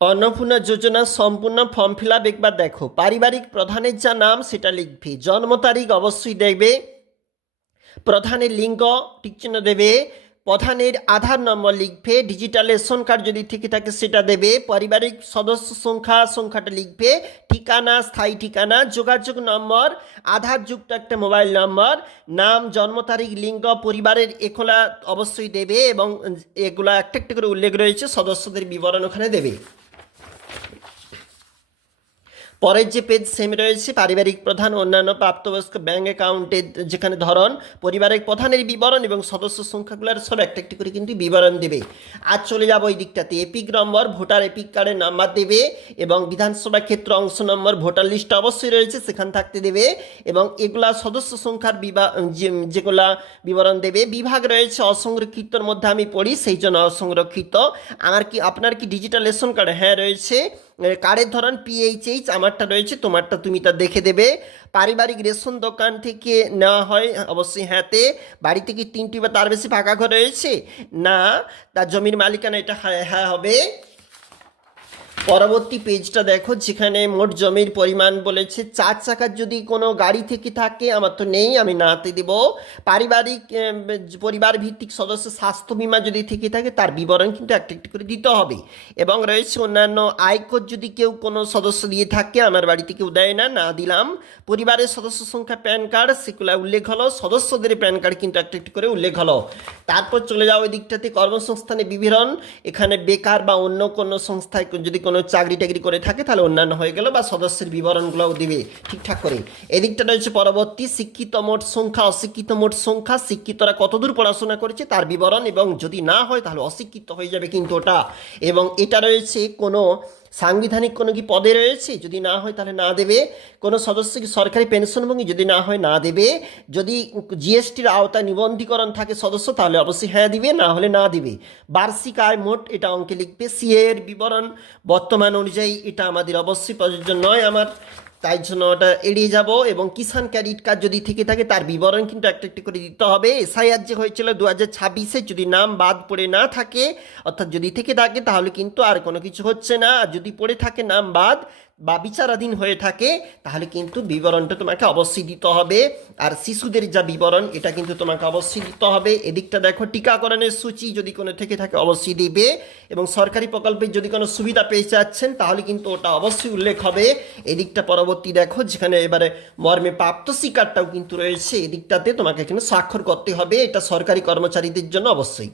অন্নপূর্ণা যোজনা সম্পূর্ণ form fill up একবার দেখো। পারিবারিক প্রধানের যা নাম সেটা লিখবে, জন্ম তারিখ অবশ্যই দেবে, প্রধানের লিঙ্গ টিকচিহ্ন দেবে, প্রধানের আধার নম্বর লিখবে, ডিজিটাল রেশন কার্ড যদি থেকে থাকে সেটা দেবে, পারিবারিক সদস্য সংখ্যাটা লিখবে, ঠিকানা স্থায়ী ঠিকানা, যোগাযোগ নম্বর, আধারযুক্ত একটা মোবাইল নম্বর, নাম, জন্ম তারিখ, লিঙ্গ, পরিবারের এগুলা অবশ্যই দেবে এবং এগুলা একটা একটা করে উল্লেখ রয়েছে, সদস্যদের বিবরণ ওখানে দেবে। পরের যে পেজ সেম রয়েছে, পারিবারিক প্রধান, অন্যান্য প্রাপ্তবয়স্ক, ব্যাঙ্ক অ্যাকাউন্টের যেখানে ধরন, পরিবারের প্রধানের বিবরণ এবং সদস্য সংখ্যাগুলোর সব একটা একটি করে কিন্তু বিবরণ দেবে। আর চলে যাবো ওই দিকটাতে, এপিক নম্বর, ভোটার এপিক কার্ডের নাম্বার দেবে এবং বিধানসভা ক্ষেত্র অংশ নম্বর, ভোটার লিস্ট অবশ্যই রয়েছে সেখান থাকতে দেবে এবং এগুলা সদস্য সংখ্যার যেগুলা বিবরণ দেবে। বিভাগ রয়েছে অসংরক্ষিতর মধ্যে আমি পড়ি সেই জন্য অসংরক্ষিত। আপনার কি ডিজিটাল রেশন কার্ড? হ্যাঁ রয়েছে। কার্ডের ধরন পিএইচএইচ, আমারটা রয়েছে, তোমারটা তুমি তা দেখে দেবে। পারিবারিক রেশন দোকান থেকে নেওয়া হয় অবশ্যই হ্যাঁতে। বাড়ি থেকে 3টি বা তার বেশি পাকা ঘর রয়েছে না, তার জমির মালিকানা, এটা হ্যাঁ হবে। পরবর্তী পেজটা দেখো, যেখানে মোট জমির পরিমাণ বলেছে 4 চাকার যদি কোনো গাড়ি থেকে থাকে, আমার তো নেই, আমি নাতে দেব। পারিবারিক পরিবার ভিত্তিক সদস্য স্বাস্থ্য বিমা যদি থেকে থাকে তার বিবরণ কিন্তু একটা একটি করে দিতে হবে এবং রয়েছে অন্যান্য আয়কর যদি কেউ কোনো সদস্য দিয়ে থাকে, আমার বাড়িতে কেউ দেয় না, না দিলাম। পরিবারের সদস্য সংখ্যা, প্যান কার্ড সেগুলো উল্লেখ হলো, সদস্যদের প্যান কার্ড কিন্তু একটা একটি করে উল্লেখ হলো। তারপর চলে যাও ওই দিকটাতে, কর্মসংস্থানের বিবরণ, এখানে বেকার বা অন্য কোনো সংস্থায় যদি কোনো চাকরি টাকরি করে থাকে তাহলে অন্যান্য হয়ে গেল, বা সদস্যের বিবরণগুলোও দিবে ঠিকঠাক করে। এদিকটা রয়েছে পরবর্তী, শিক্ষিত মোট সংখ্যা, অশিক্ষিত মোট সংখ্যা, শিক্ষিতরা কতদূর পড়াশোনা করেছে তার বিবরণ এবং যদি না হয় তাহলে অশিক্ষিত হয়ে যাবে কিন্তু ওটা। এবং এটা রয়েছে কোনো সাংবিধানিক কোনো কি পদে রয়েছে, যদি না হয় তাহলে না দেবে। কোনো সদস্য কি সরকারি পেনশনভোগী, যদি না হয় না দেবে। যদি জিএসটির আওতায় নিবন্ধীকরণ থাকে সদস্য তাহলে অবশ্যই হ্যাঁ দিবে, না হলে না দিবে। বার্ষিক আয় মোট, এটা অঙ্কে লিখবে। সিএ এর বিবরণ বর্তমান অনুযায়ী এটা আমাদের অবশ্যই প্রযোজ্য নয় আমার, তাই জন্য ওটা এড়িয়ে যাব। এবং কিষাণ ক্রেডিট কার্ড যদি থেকে থাকে তার বিবরণ কিন্তু একটা একটি করে দিতে হবে। এসআইআর যে হয়েছিল 2026-এ, যদি নাম বাদ পড়ে না থাকে, অর্থাৎ যদি থেকে থাকে তাহলে কিন্তু আর কোনো কিছু হচ্ছে না, আর যদি পড়ে থাকে নাম বাদ বা বিচারাধীন হয়ে থাকে তাহলে কিন্তু বিবরণটা তোমাকে অবশ্যই দিতে হবে। আর শিশুদের যা বিবরণ এটা কিন্তু তোমাকে অবশ্যই দিতে হবে। এদিকটা দেখো, টিকাকরণের সূচি যদি কোনো থেকে থাকে অবশ্যই দিবে এবং সরকারি প্রকল্পের যদি কোনো সুবিধা পেয়ে যাচ্ছেন তাহলে কিন্তু ওটা অবশ্যই উল্লেখ হবে। এদিকটা পরবর্তী দেখো, যেখানে এবারে মর্মে প্রাপ্ত স্বীকারটাও কিন্তু রয়েছে, এদিকটাতে তোমাকে এখানে স্বাক্ষর করতে হবে, এটা সরকারি কর্মচারীদের জন্য অবশ্যই।